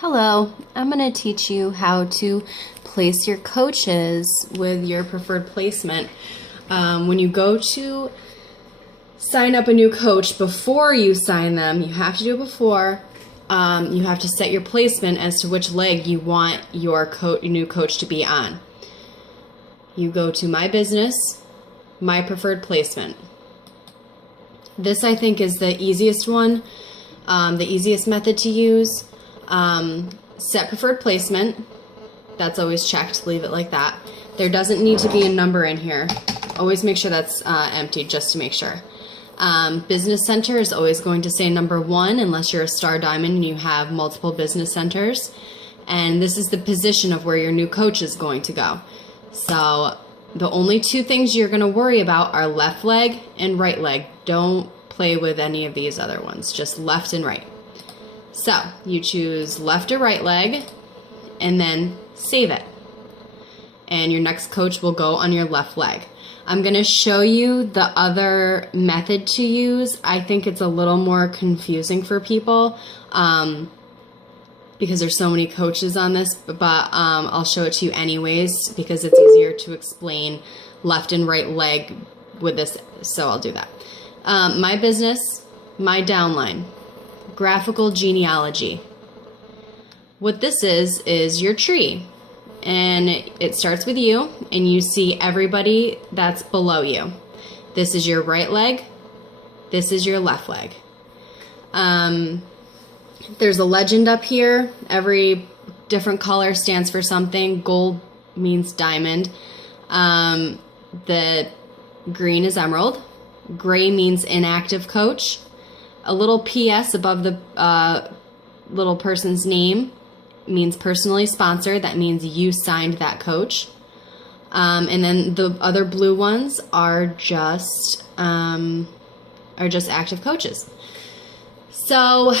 Hello, I'm going to teach you how to place your coaches with your preferred placement. When you go to sign up a new coach, before you sign them, you have to do it before. You have to set your placement as to which leg you want your new coach to be on. You go to My Business, My Preferred Placement. This, I think, is the easiest one, the easiest method to use. Set preferred placement. That's always checked. Leave it like that. There doesn't need to be a number in here. Always make sure that's empty, just to make sure. Business center is always going to say number 1 unless you're a star diamond and you have multiple business centers. And this is the position of where your new coach is going to go. So the only two things you're going to worry about are left leg and right leg. Don't play with any of these other ones, just left and right. So you choose left or right leg and then save it. And your next coach will go on your left leg. I'm going to show you the other method to use. I think it's a little more confusing for people because there's so many coaches on this, but I'll show it to you anyways because it's easier to explain left and right leg with this, so I'll do that. My Business, My Downline. Graphical genealogy. What this is your tree, and it starts with you, and you see everybody that's below you. This is your right leg. This is your left leg. There's a legend up here. Every different color stands for something. Gold means diamond. The green is emerald. Gray means inactive coach. A little PS above the little person's name means personally sponsored. That means you signed that coach. And then the other blue ones are just active coaches. So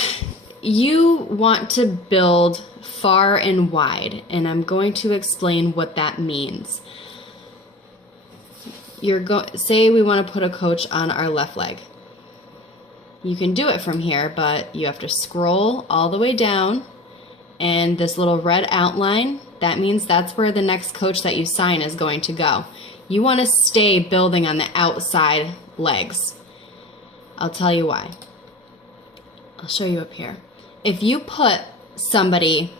you want to build far and wide, and I'm going to explain what that means. Say we want to put a coach on our left leg. You can do it from here, but you have to scroll all the way down, and this little red outline, that means that's where the next coach that you sign is going to go. You want to stay building on the outside legs. I'll tell you why. I'll show you up here. If you put somebody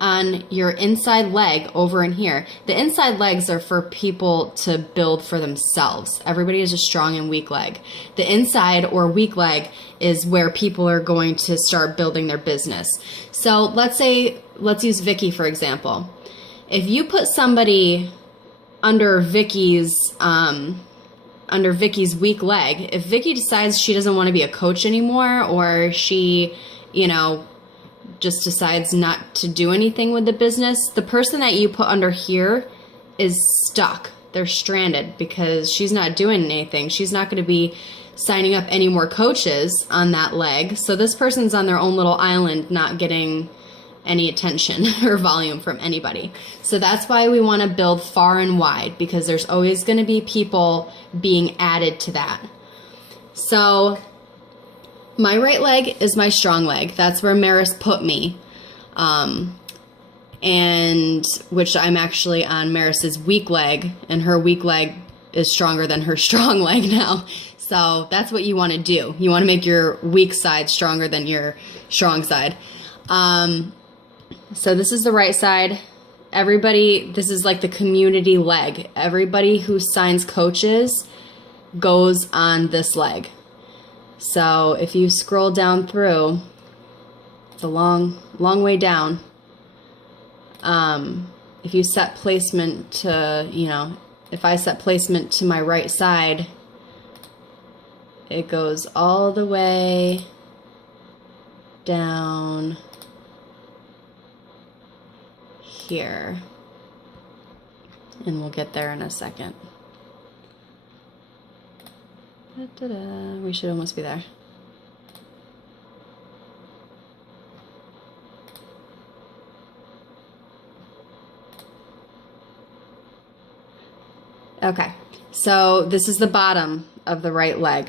on your inside leg over in here, the inside legs are for people to build for themselves. Everybody has a strong and weak leg. The inside or weak leg is where people are going to start building their business. So let's use Vicky for example. If you put somebody under Vicky's weak leg, if Vicky decides she doesn't want to be a coach anymore, or she, just decides not to do anything with the business, the person that you put under here is stuck. They're stranded because she's not doing anything. She's not going to be signing up any more coaches on that leg. So this person's on their own little island, not getting any attention or volume from anybody. So that's why we want to build far and wide, because there's always going to be people being added to that. So my right leg is my strong leg. That's where Maris put me. And which I'm actually on Maris's weak leg, and her weak leg is stronger than her strong leg now. So that's what you want to do. You want to make your weak side stronger than your strong side. So this is the right side. This is like the community leg. Everybody who signs coaches goes on this leg. So if you scroll down through, it's a long way down. If you set placement to, if I set placement to my right side, it goes all the way down here. And we'll get there in a second. We should almost be there. Okay, so this is the bottom of the right leg.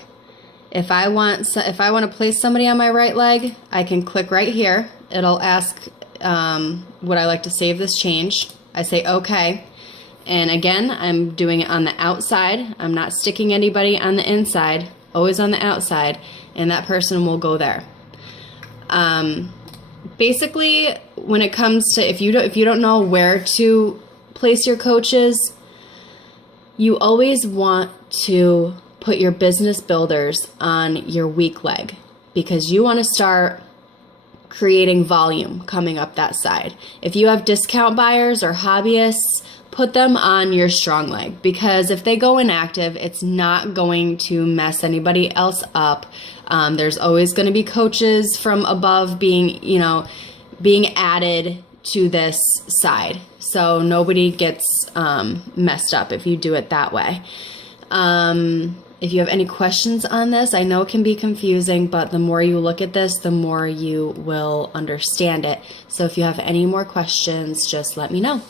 If I want to place somebody on my right leg, I can click right here. It'll ask would I like to save this change? I say okay. And again, I'm doing it on the outside. I'm not sticking anybody on the inside, always on the outside, and that person will go there. Basically, when it comes to, if you don't know where to place your coaches, you always want to put your business builders on your weak leg, because you want to start creating volume coming up that side. If you have discount buyers or hobbyists, put them on your strong leg, because if they go inactive, it's not going to mess anybody else up. There's always going to be coaches from above being added to this side, so nobody gets messed up if you do it that way. If you have any questions on this, I know it can be confusing, but the more you look at this, the more you will understand it. So if you have any more questions, just let me know.